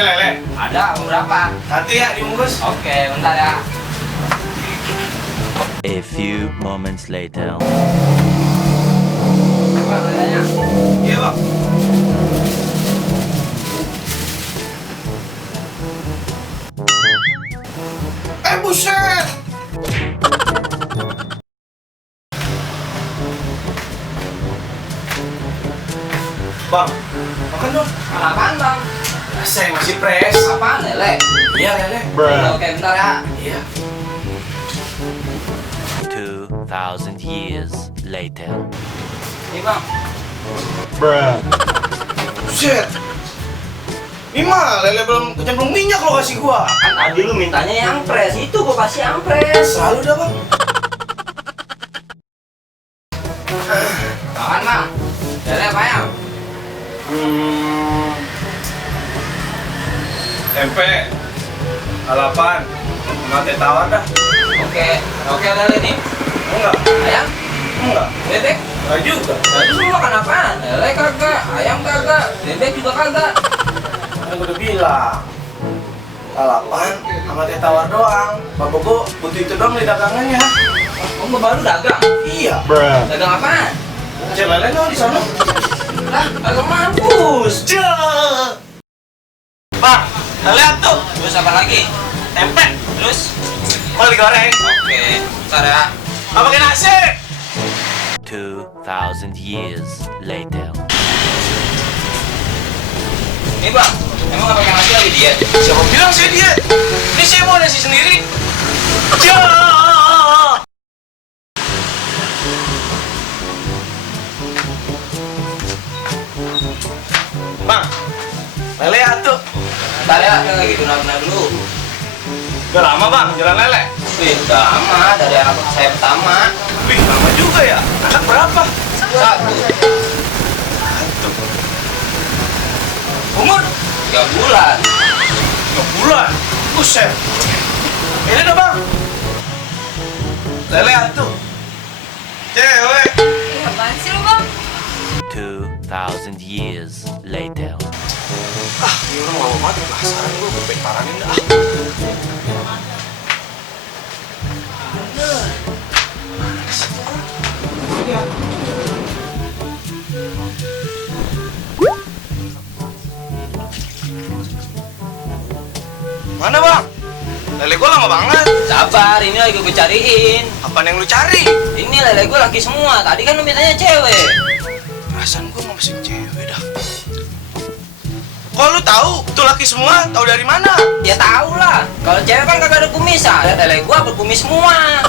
ada lele? Ada, berapa? Nanti ya dibungkus. Oke, bentar ya. A few moments later. Apa lelenya? Iya bang. Buset. Bang, makan dong. Apaan bang? Saya masih fresh. Apaan lele? Iya lele. Oke, bentar ya. Iya. 2000 years later. Ini bang. Buset. Ini mah lele belum kecemplung minyak lo kasih gua. Kan tadi lu mintanya yang fresh, itu gua kasih yang fresh. Selalu dah bang. Makan bang. Lele apa ya? Tempe, lalapan, sama teh tawar dah. Oke lele nih. Enggak, Ayam, enggak, bebek. enggak juga. Tadi lu makan apaan? Lele kagak, ayam kagak, bebek juga kagak. Kan gua udah bilang, lalapan sama teh tawar doang. Bapak gua butuh itu doang di dagangannya. Oh, gua baru dagang. Iya. Dagang apaan? Cek lele dong di sana. Lah, kagak mampus. Bang, lihat tuh, Terus apa lagi? tempe, Terus? mau digoreng. Oke, bentar ya. Nggak pakai nasi. 2000 years later. Nih bang, emang nggak pakai nasi lagi diet? Siapa bilang saya diet? Ini saya mau nasi sendiri. Ja. Bang, lele atuh. Bentar ya, saya lagi guna-guna dulu. Udah lama bang, jalan lele. Wih, udah lama dari anak saya pertama. Wih, lama juga ya. Anak berapa? Satu. Umur 3 bulan. 2 bulan. Buset. Ini dah bang. Lele atuh. Cewek. Apaan sih lu bang? 2000 years later. Ah, ini orang lama banget penasaran gue bebek paranin dah. Bener. Mana sih tuh orang? Lihat. Mana bang? Lele gue lama banget. Sabar, ini lagi gue cariin. Apaan yang lu cari? Ini lele gue laki semua. Tadi kan lu mintanya cewek. Perasaan gue mau mesin cewek dah. Kok lu tahu? Itu laki semua? Tahu dari mana? Ya tau lah. Kalau cewek kan kagak ada kumis. Lihat lele gue berkumis semua.